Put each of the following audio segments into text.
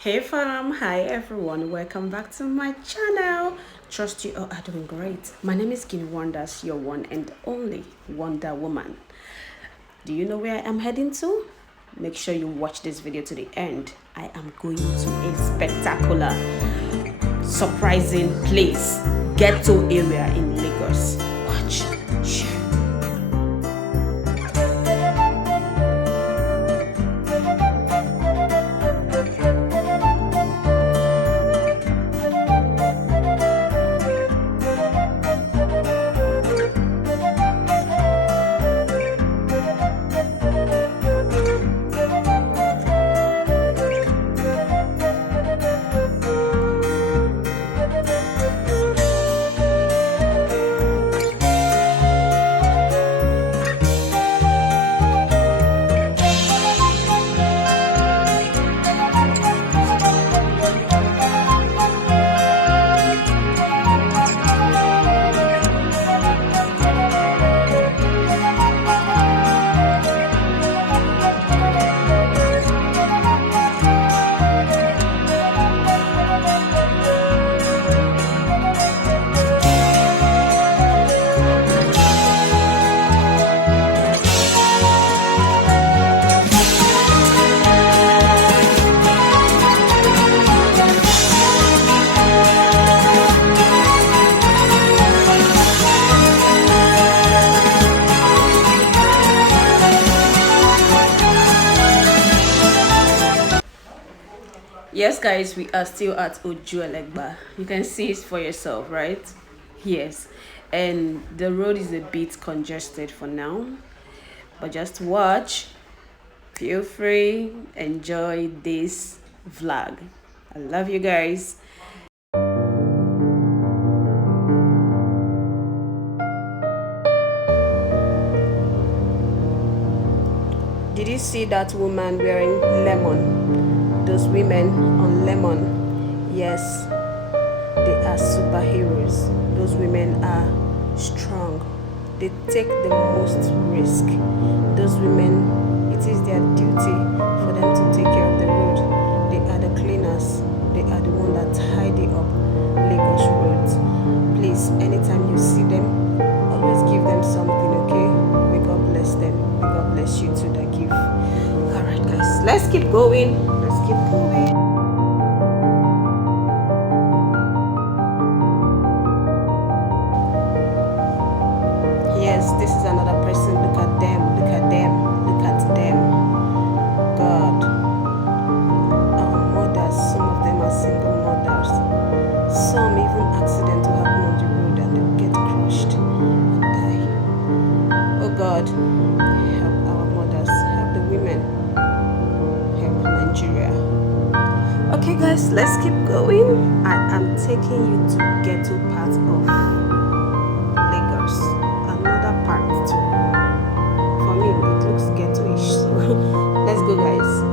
Hey fam, hi everyone, welcome back to my channel. Trust you all are doing great. My name is Guinea Wonders, your one and only Wonder Woman. Do you know where I am heading to? Make sure you watch this video to the end. I am going to a spectacular, surprising place, ghetto area in Lagos. Watch, share. Yes, guys, we are still at Ojuelegba. You can see it for yourself, right? Yes, and the road is a bit congested for now, but just watch. Feel free, enjoy this vlog. I love you guys. Did you see that woman wearing lemon? Those women on lemon, yes, they are superheroes. Those women are strong. They take the most risk. Those women, it is their duty for them to take care of the road. They are the cleaners. They are the one that tidy up Lagos roads. Please, anytime you see them, always give them something, okay? May God bless them. May God bless you too that give. Alright guys, let's keep going. Let's keep going. Yes, this is another person. Look at them. Look at them. Look at them. God. Our mothers, some of them are single mothers. Some even accident will happen on the road and they will get crushed and die. Oh God, help our mothers, help the women, help Nigeria. Okay guys, let's keep going. I am taking you to ghetto part of Lagos. Another part too. For me, it looks ghetto-ish. So let's go guys.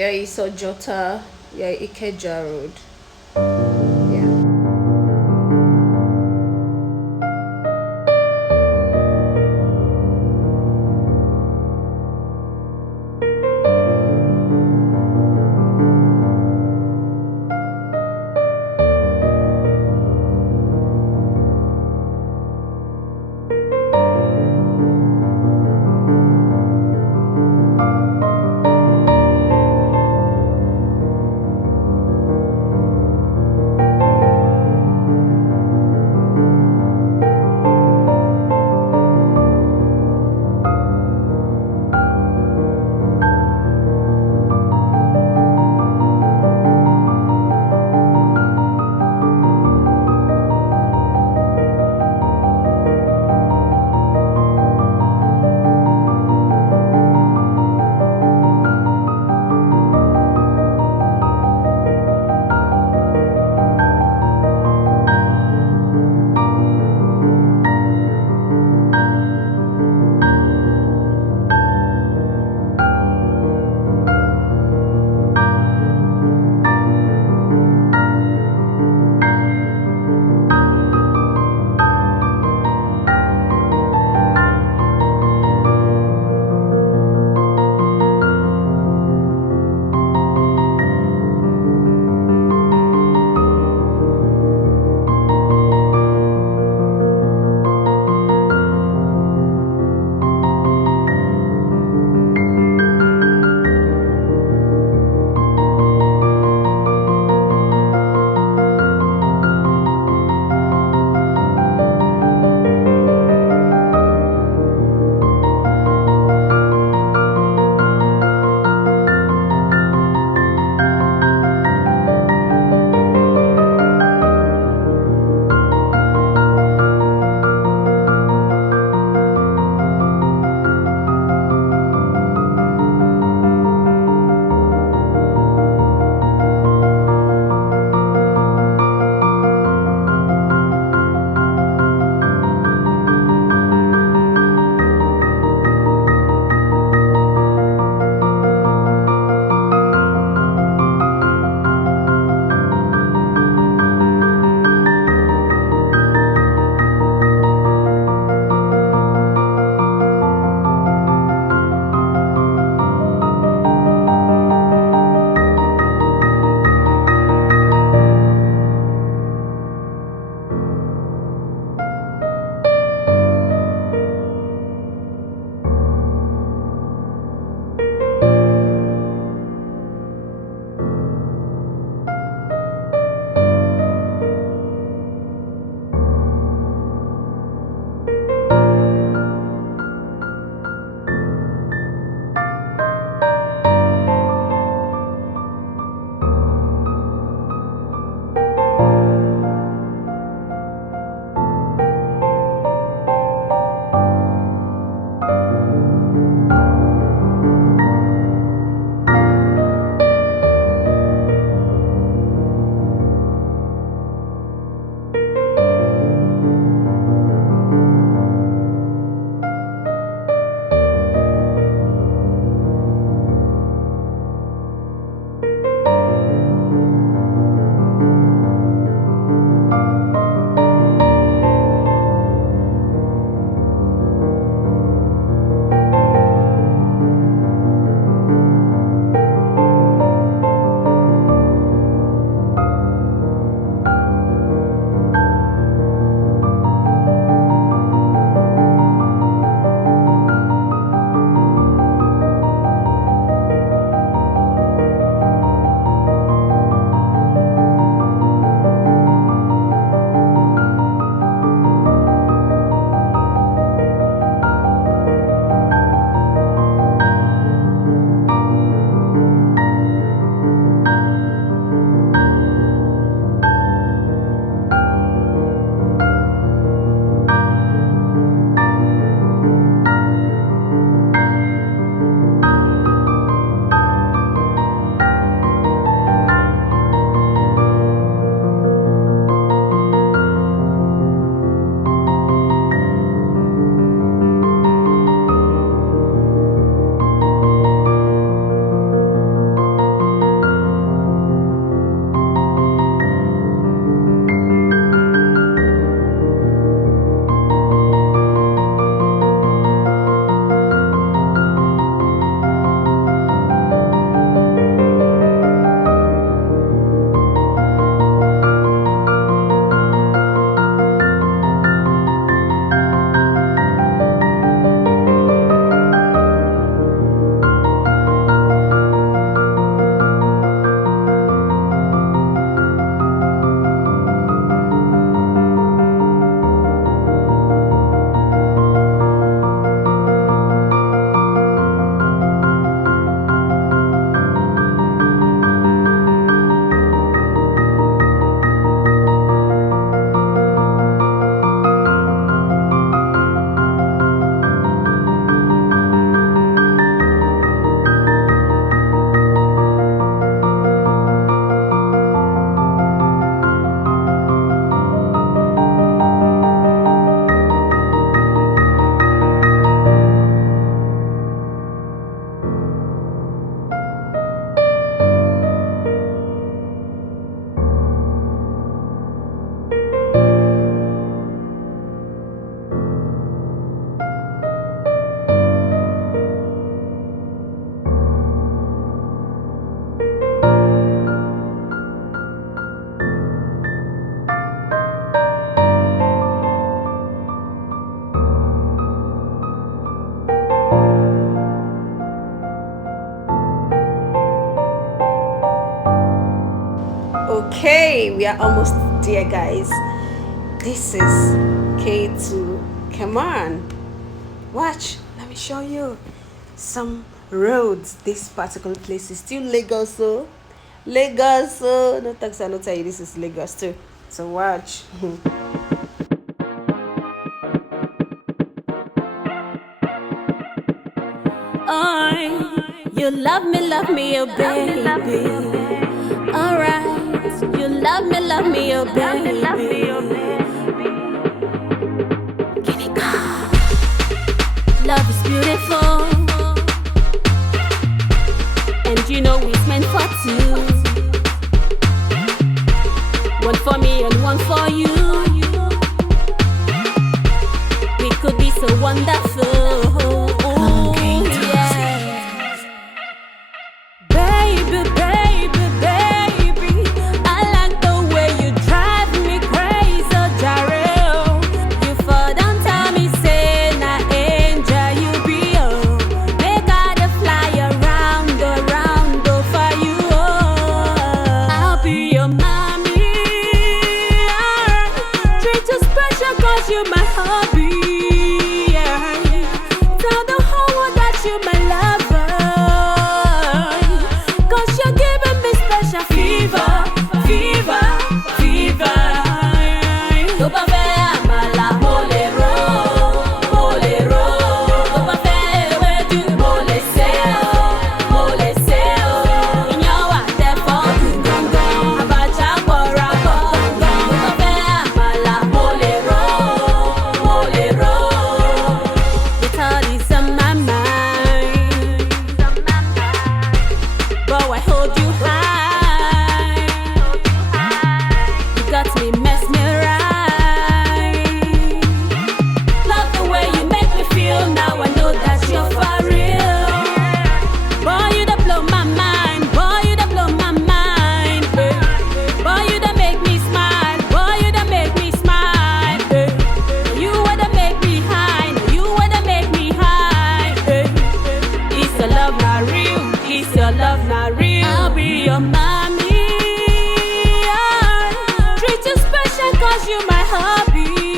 There is Ojota, yeah, Ikeja Road. Yeah. Okay, we are almost there, guys. This is K2. Come on, watch. Let me show you some roads. This particular place is still Lagos, so Lagos. So no taxi, no tell you this is Lagos too. So watch. Oh, you love me, oh baby. Alright, you love me, oh baby. Love is beautiful, and you know it's meant for two. One for me and one for you. We could be so wonderful. You're my hobby, yeah. Tell the whole world that you're my lover, 'cause you're giving me special fever, fever, fever. Tó bá fẹ́ àmàlà, mo lè rò, mo lè rò. Tó bá fẹ́ ewédú, mo lè sè o, mo lè sè o. Iyán wà tẹ̀fọ́ gangan, Abacha pọ̀ra pọ̀ gangan. Tó bá fẹ́ àmàlà, mo lè rò. Hold you high, you got me mesmerized. Love the way you make me feel. Now I know that you're for real. Boy, you da blow my mind. Boy, you da blow my mind. Boy, you da make me smile. Boy, you da make me smile. You wanna make me high. You wanna make me high. It's your love not real. It's your love not real. I'll be your mommy. I treat you special 'cause you're my hobby.